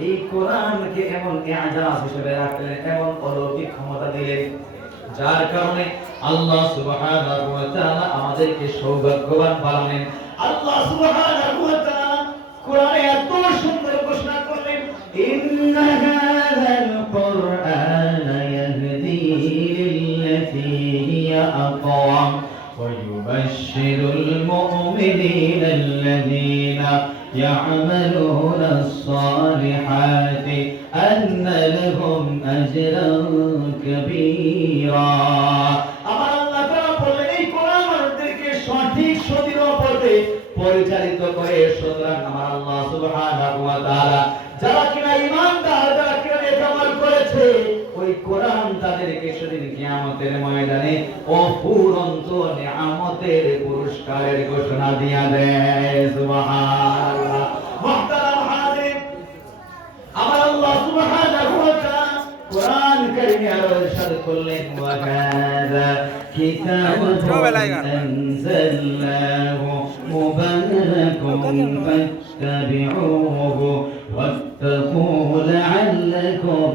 এই কোরআনকে এমন এজাজ হিসেবে রাখলেন, এমন অলৌকিক ক্ষমতা দিলেন, যার কারণে আল্লাহ সুবহানাহু ওয়া তাআলা আমাদেরকে সৌভাগ্যবান বানালেন। আল্লাহ সুবহানাহু ওয়া তাআলা কোরআনে এত সুন্দর ঘোষণা করলেন, ইন্না হাযাল কোরআন ইয়াহদি লিল্লাতি হিয়া আকওয়াম ওয়া ইউবাশশিরুল মুমিনিনা আল্লাযী الذين يعملون الصالحات أن لهم أجرا كبيرا আমার আল্লাহ তাআলা বললেন এই কোরআন আমাদেরকে সঠিক সঠিক পথে পরিচালিত করে সুতরাং আমার আল্লাহ সুবহানাহু ওয়া তাআলা যারা কিনা ঈমানদার যারা কিনা নেক আমল করেছে ওই কোরআন তাদেরকে সেদিন কিয়ামতের ময়দানে অফুরন্ত নিয়ামতের পুরস্কারের ঘোষণা দিয়া দেয়। সুবহানাল্লাহ। মুহতারাম হাজির আমার আল্লাহ সুবহানাহু ওয়া তাআলা কোরআন কারীমে আরও ইরশাদ করলেন ওয়া হাযা কিতাবুন মুবারাকুন ফাত্তাবি'উহু ওয়াত্তাকু লা'আল্লাকুম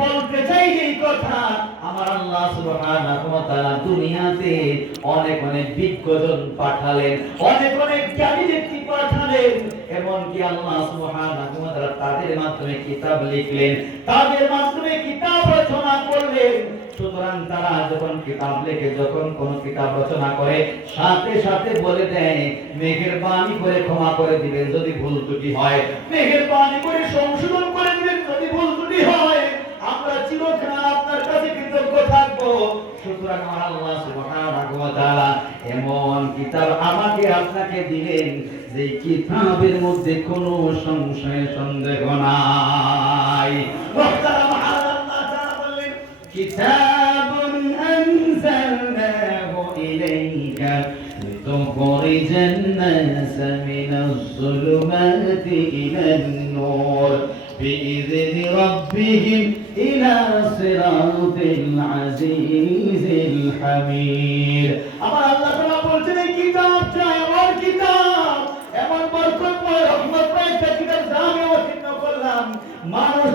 বলতে চাই এই কথা। আমার আল্লাহ সুবহানাহু ওয়া তাআলা দুনিয়াতে অনেক অনেক বিজ্ঞজন পাঠালেন, অনেক অনেক জ্ঞানী ব্যক্তি পাঠালেন, এমনকি আল্লাহ সুবহানাহু ওয়া তাআলা তাদের মাধ্যমে কিতাব লিখলেন, তাদের মাধ্যমে কিতাব রচনা করলেন। সুতরাং তারা যখন কিতাব লেখে, যখন কোন কিতাব রচনা করে, সাথে সাথে বলে দেয়, মেঘের বাণী করে ক্ষমা করে দিবেন যদি ভুল ত্রুটি হয়। মেঘের বাণী করে সংশোধন আমার আল্লাহ এমন কিতাব আমাকে আপনাকে দিলেন যে কিতাবের মধ্যে কোনো সংশয়, সন্দেহ নাই। মুহতারাম لتخرج الناس من الظلمات إلى النور بإذن ربهم إلى صراط العزيز الحميد আমার আল্লাহ তাআলা বলছেন এই কিতাবটা এমন কিতাব এমন বরকতময় রহমতময় একটা কিতাব যা আমি অবতীর্ণ করলাম মানুষদেরকে অজ্ঞতার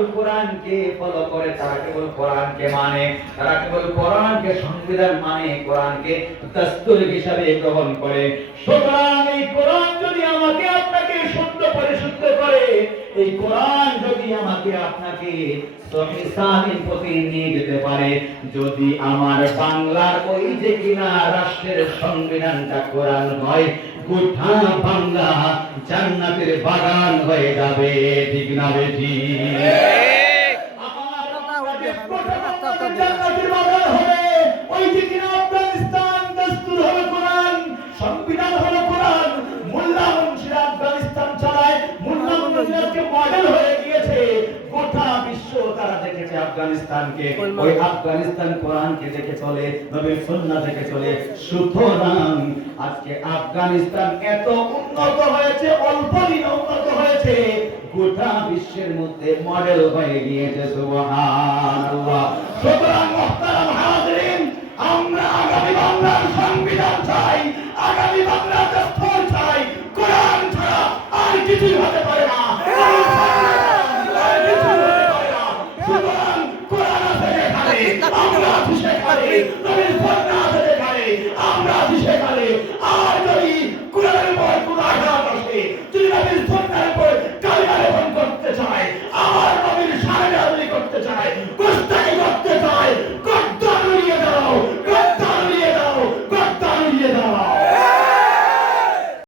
কেবল কোরআনকে ফলো করে, তারা কেবল কোরআনকে মানে তারা কেবল কোরআনকে সংবিধান মানে কোরআনকে দস্তুর হিসাবে গ্রহণ করে। সুতরাং এই কোরআন যদি আমাকে আপনাকে শুদ্ধ পরিশুদ্ধ এই কোরআন যদি আমাকে আপনাকে পথে নিয়ে যেতে পারে যদি আমার বাংলার ওই যে কিনা রাষ্ট্রের সংবিধানটা কোরআন হয় গোটা বাংলা জান্নাতের বাগান হয়ে যাবে ঠিক না বেটি? জান্নাতের বাগান হবে ওই যে কিনা মডেল হয়ে গিয়েছে। গোটা বিশ্ব তারা দেখেছে আফগানিস্তানকে। ওই আফগানিস্তান কোরআনকে দেখে চলে নবীর সুন্নাহ দেখে চলে। সুতরাং আজকে আফগানিস্তান এত উন্নত হয়েছে অল্প দিনে উন্নত হয়েছে। গোটা বিশ্বের মধ্যে মডেল হয়ে গিয়েছে হাজির